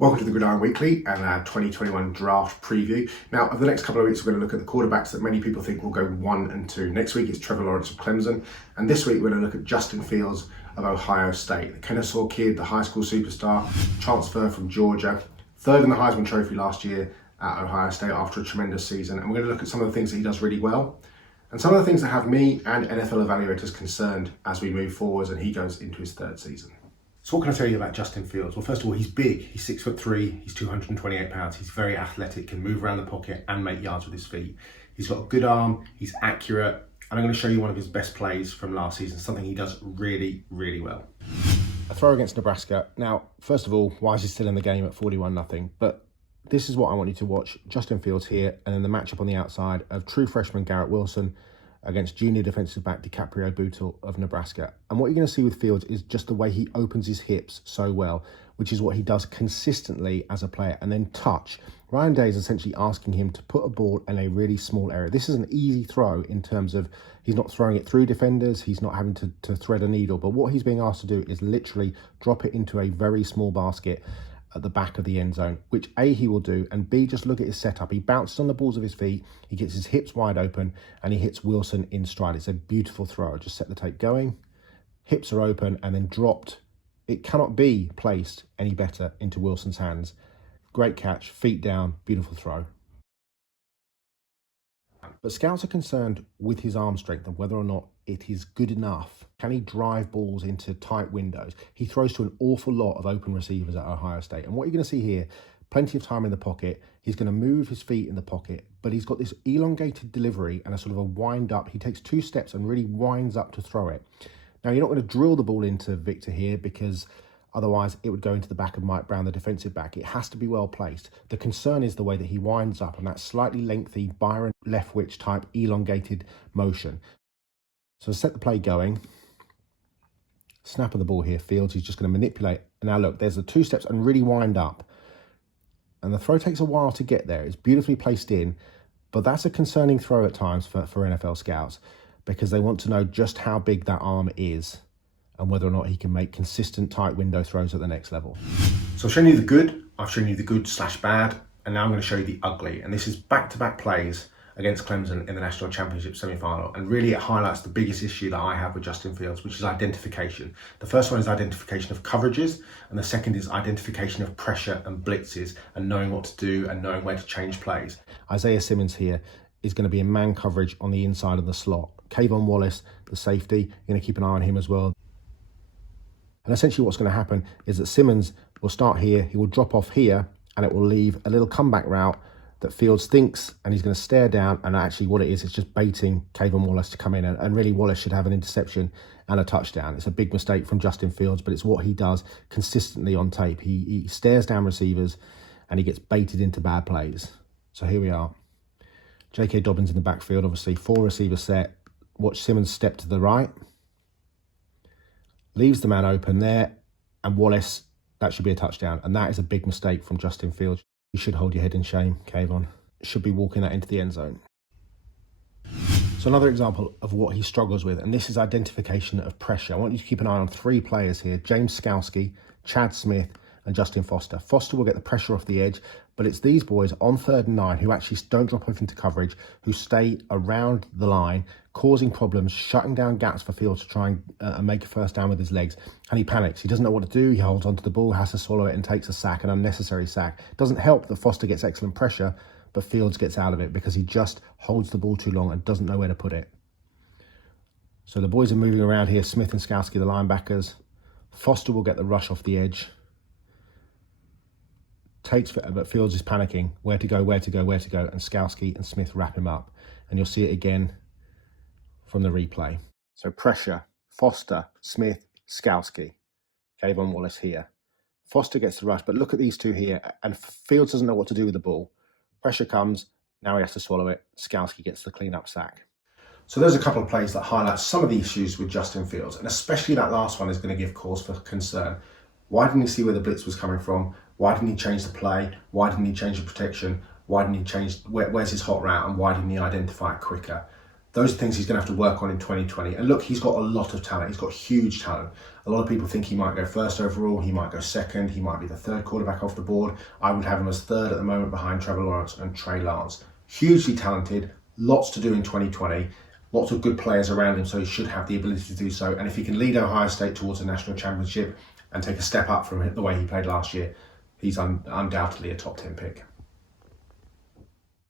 Welcome to the Gridiron Weekly and our 2021 draft preview. Now, over the next couple of weeks, we're going to look at the quarterbacks that many people think will go 1 and 2. Next week, it's Trevor Lawrence of Clemson. And this week, we're going to look at Justin Fields of Ohio State, the Kennesaw kid, the high school superstar, transfer from Georgia, third in the Heisman Trophy last year at Ohio State after a tremendous season. And we're going to look at some of the things that he does really well and some of the things that have me and NFL evaluators concerned as we move forwards and he goes into his third season. So what can I tell you about Justin Fields? Well, first of all, he's big. He's 6'3", he's 228 pounds. He's very athletic, can move around the pocket and make yards with his feet. He's got a good arm, he's accurate, and I'm going to show you one of his best plays from last season, something he does really, really well. A throw against Nebraska. Now, first of all, why is he still in the game at 41-0? But this is what I want you to watch. Justin Fields here, and then the matchup on the outside of true freshman Garrett Wilson against junior defensive back DiCaprio Bootle of Nebraska. And what you're going to see with Fields is just the way he opens his hips so well, which is what he does consistently as a player. And then touch. Ryan Day is essentially asking him to put a ball in a really small area. This is an easy throw in terms of he's not throwing it through defenders, he's not having to thread a needle, but what he's being asked to do is literally drop it into a very small basket at the back of the end zone, which A, he will do, and B, just look at his setup. He bounces on the balls of his feet, he gets his hips wide open, and he hits Wilson in stride. It's a beautiful throw. Just set the tape going, hips are open, and then dropped. It cannot be placed any better into Wilson's hands. Great catch, feet down, beautiful throw. But scouts are concerned with his arm strength and whether or not it is good enough. Can he drive balls into tight windows? He throws to an awful lot of open receivers at Ohio State. And what you're going to see here, plenty of time in the pocket. He's going to move his feet in the pocket, but he's got this elongated delivery and a sort of a wind up. He takes 2 steps and really winds up to throw it. Now, you're not going to drill the ball into Victor here because otherwise it would go into the back of Mike Brown, the defensive back. It has to be well placed. The concern is the way that he winds up and that slightly lengthy Byron Leftwich type elongated motion. So set the play going. Snap of the ball here. Fields, he's just going to manipulate. And now look, there's the 2 steps and really wind up. And the throw takes a while to get there. It's beautifully placed in, but that's a concerning throw at times for NFL scouts because they want to know just how big that arm is and whether or not he can make consistent tight window throws at the next level. So I've shown you the good, I've shown you the good/bad, and now I'm going to show you the ugly. And this is back-to-back plays against Clemson in the National Championship semi-final. And really it highlights the biggest issue that I have with Justin Fields, which is identification. The first one is identification of coverages, and the second is identification of pressure and blitzes and knowing what to do and knowing where to change plays. Isaiah Simmons here is going to be in man coverage on the inside of the slot. Kayvon Wallace, the safety, you're going to keep an eye on him as well. And essentially what's going to happen is that Simmons will start here, he will drop off here, and it will leave a little comeback route that Fields thinks, and he's going to stare down, and actually what it is, it's just baiting Kayvon Wallace to come in, and really Wallace should have an interception and a touchdown. It's a big mistake from Justin Fields, but it's what he does consistently on tape. He stares down receivers, and he gets baited into bad plays. So here we are. J.K. Dobbins in the backfield, obviously, 4 receiver set. Watch Simmons step to the right. Leaves the man open there, and Wallace, that should be a touchdown. And that is a big mistake from Justin Fields. You should hold your head in shame, Kayvon. Should be walking that into the end zone. So another example of what he struggles with, and this is identification of pressure. I want you to keep an eye on 3 players here, James Skalski, Chad Smith, and Justin Foster. Foster will get the pressure off the edge, but it's these boys on 3rd and 9 who actually don't drop off into coverage, who stay around the line, causing problems, shutting down gaps for Fields to try and make a first down with his legs. And he panics. He doesn't know what to do. He holds onto the ball, has to swallow it, and takes a sack, an unnecessary sack. It doesn't help that Foster gets excellent pressure, but Fields gets out of it because he just holds the ball too long and doesn't know where to put it. So the boys are moving around here. Smith and Skalski, the linebackers. Foster will get the rush off the edge. But Fields is panicking. Where to go, where to go, where to go. And Skalski and Smith wrap him up. And you'll see it again from the replay. So pressure, Foster, Smith, Skalski. Kayvon Wallace here. Foster gets the rush, but look at these 2 here. And Fields doesn't know what to do with the ball. Pressure comes, now he has to swallow it. Skalski gets the clean-up sack. So there's a couple of plays that highlight some of the issues with Justin Fields, and especially that last one is going to give cause for concern. Why didn't he see where the blitz was coming from? Why didn't he change the play? Why didn't he change the protection? Why didn't he change where's his hot route, and why didn't he identify it quicker? Those are things he's going to have to work on in 2020. And look, he's got a lot of talent. He's got huge talent. A lot of people think he might go first overall. He might go second. He might be the third quarterback off the board. I would have him as third at the moment behind Trevor Lawrence and Trey Lance. Hugely talented. Lots to do in 2020. Lots of good players around him, so he should have the ability to do so. And if he can lead Ohio State towards a national championship and take a step up from the way he played last year, he's undoubtedly a top 10 pick.